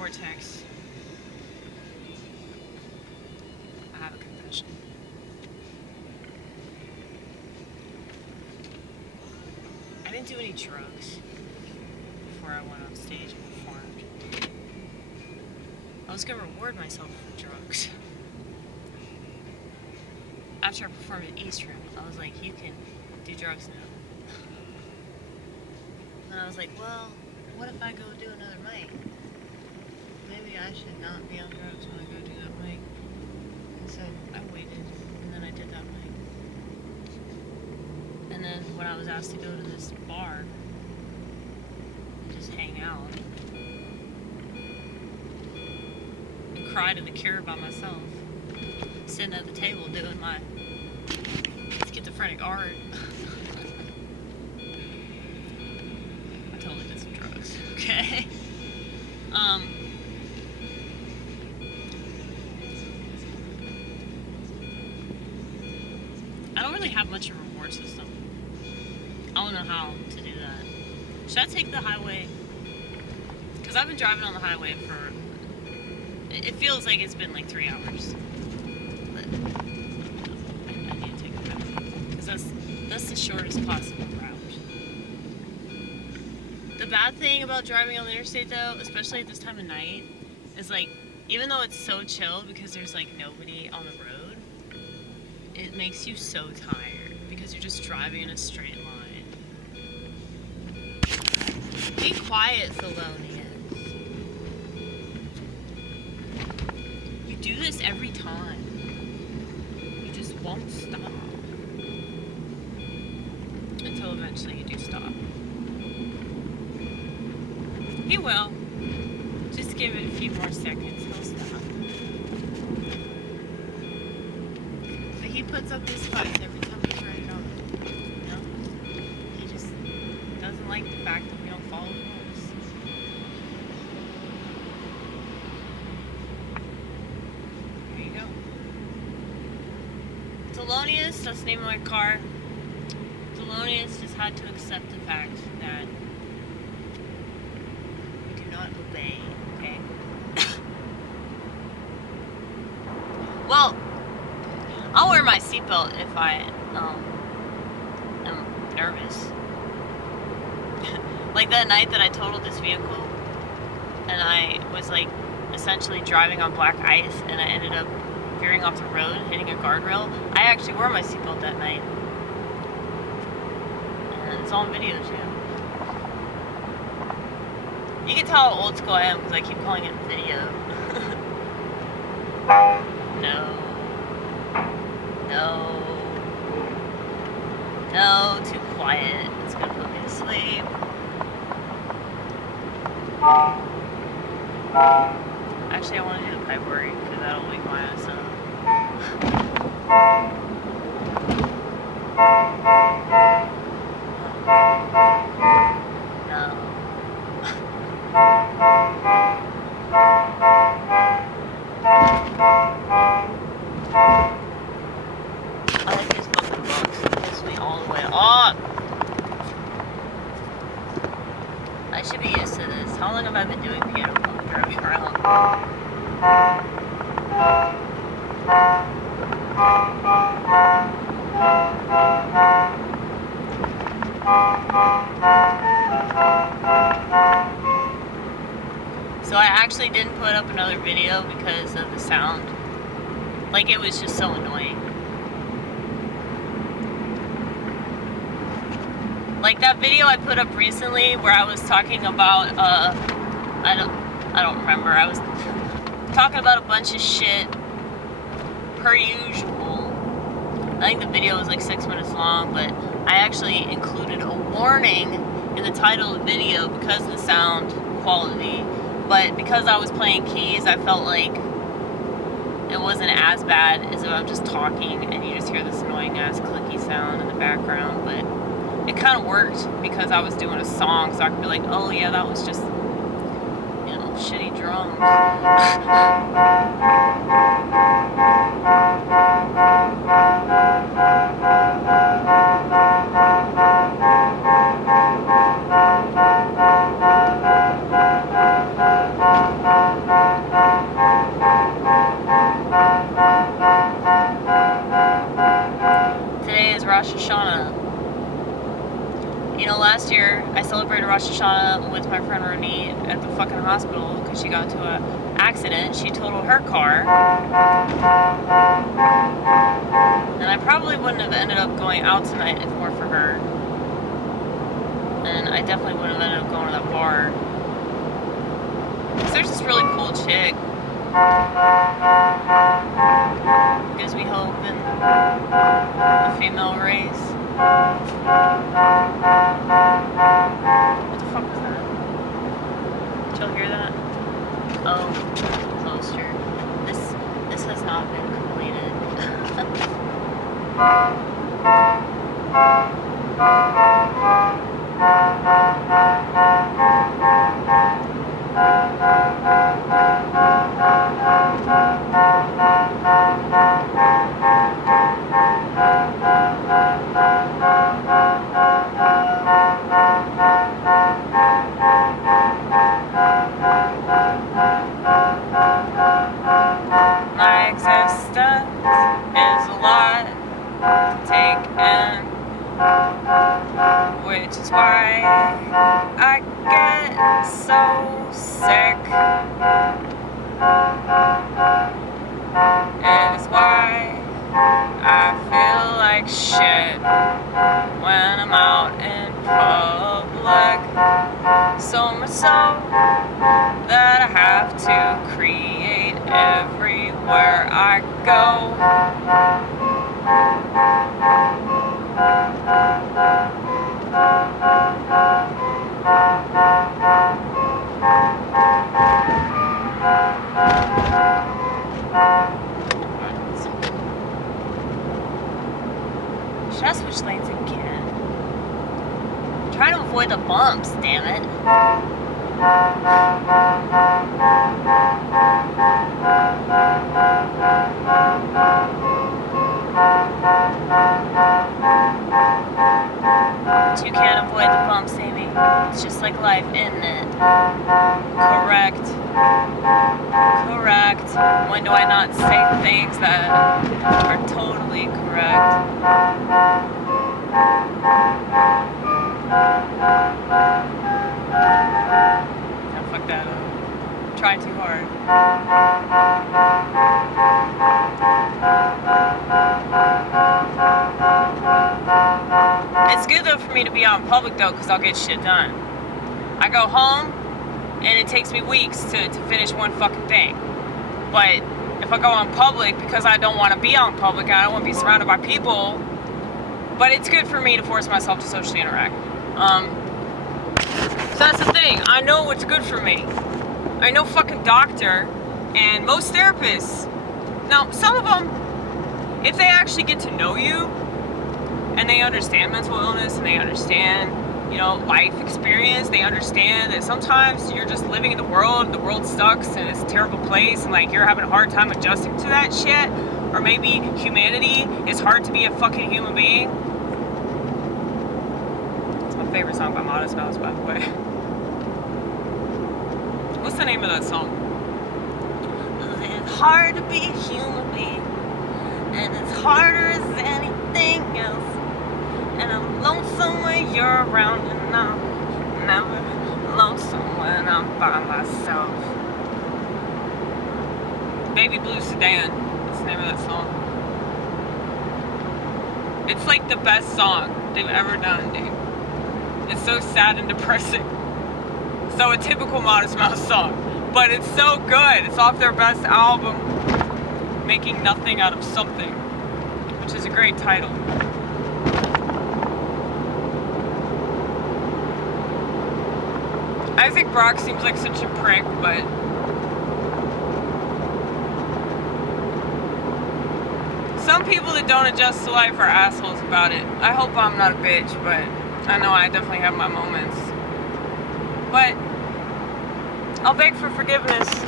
vortex. I have a confession. I didn't do any drugs before I went on stage and performed. I was gonna reward myself for drugs. After I performed at East Room, I was like, you can do drugs now. And I was like, well, what if I go do another mic? Maybe I should not be on drugs when I go do that mic. And so I waited, and then I did that mic. And then when I was asked to go to this bar and just hang out and cry to The Cure by myself, sitting at the table doing my schizophrenic art. I totally did some drugs, okay? I don't really have much of a reward system. I don't know how to do that. Should I take the highway? Because I've been driving on the highway for... It feels like it's been like 3 hours. But I need to take the highway. Because that's the shortest possible route. The bad thing about driving on the interstate, though, especially at this time of night, is like, even though it's so chill because there's like nobody on the road, it makes you so tired because you're just driving in a straight line. Be quiet, thelonious. You do this every time. You just won't stop. Until eventually you do stop. He will. Just give it a few more seconds, he'll stop. But he puts up this fight every time we turn it on. You know? He just doesn't like the fact that we don't follow the rules. There you go. Thelonious, that's the name of my car. Thelonious just had to accept the fact that we do not obey, okay? Well, I'll wear my seatbelt if I am nervous. Like that night that I totaled this vehicle and I was like essentially driving on black ice and I ended up veering off the road and hitting a guardrail. I actually wore my seatbelt that night. And it's on video too. You can tell how old school I am because I keep calling it video. No. No. No, too quiet. It's gonna put me to sleep. Actually, I want to do the pipe worry because that'll wake my ass up. No. I like these fucking bugs. It gets me all the way up. I should be used to this. How long have I been doing piano while driving around? So I actually didn't put up another video because of the sound. Like, it was just so annoying. Like that video I put up recently where I was talking about, I don't remember. I was talking about a bunch of shit per usual. I think the video was like 6 minutes long, but I actually included a warning in the title of the video because of the sound quality. But because I was playing keys, I felt like it wasn't as bad as if I'm just talking and you just hear this annoying ass clicky sound in the background. But it kind of worked because I was doing a song, so I could be like, oh yeah, that was just, you know, shitty drums. Rosh Hashanah with my friend Ronnit at the fucking hospital because she got into an accident. She totaled her car. And I probably wouldn't have ended up going out tonight if it weren't for her. And I definitely wouldn't have ended up going to that bar. Because there's this really cool chick. Gives me hope in the female race. What the fuck was that? Did y'all hear that? Oh, closer. This has not been completed. My existence is a lot to take in, which is why I get so sick. It is why I feel like shit when I'm out in public. So much so that I have to create everywhere I go. Should I switch lanes again? I'm trying to avoid the bumps, damn it. But you can't avoid the bumps, Amy. It's just like life, isn't it? Correct. Correct. When do I not say things that are totally correct? Oh, fuck that up. I'm trying too hard. It's good though for me to be out in public though, because I'll get shit done. I go home and it takes me weeks to finish one fucking thing. But if I go in public, because I don't want to be out in public and I don't want to be surrounded by people, but it's good for me to force myself to socially interact. So that's the thing. I know what's good for me. I know fucking doctor and most therapists. Now, some of them, if they actually get to know you and they understand mental illness and they understand, you know, life experience, they understand that sometimes you're just living in the world sucks and it's a terrible place and like you're having a hard time adjusting to that shit, or maybe humanity is hard to be a fucking human being. It's my favorite song by Modest Mouse, by the way. What's the name of that song? It's hard to be a human being, and it's harder as anything else. And I'm lonesome when you're around, and I'm never lonesome when I'm by myself. Baby Blue Sedan, that's the name of that song. It's like the best song they've ever done, dude. It's so sad and depressing. So a typical Modest Mouse song, but it's so good. It's off their best album, Making Nothing Out of Something, which is a great title. Isaac Brock seems like such a prick, but some people that don't adjust to life are assholes about it. I hope I'm not a bitch, but I know I definitely have my moments. But I'll beg for forgiveness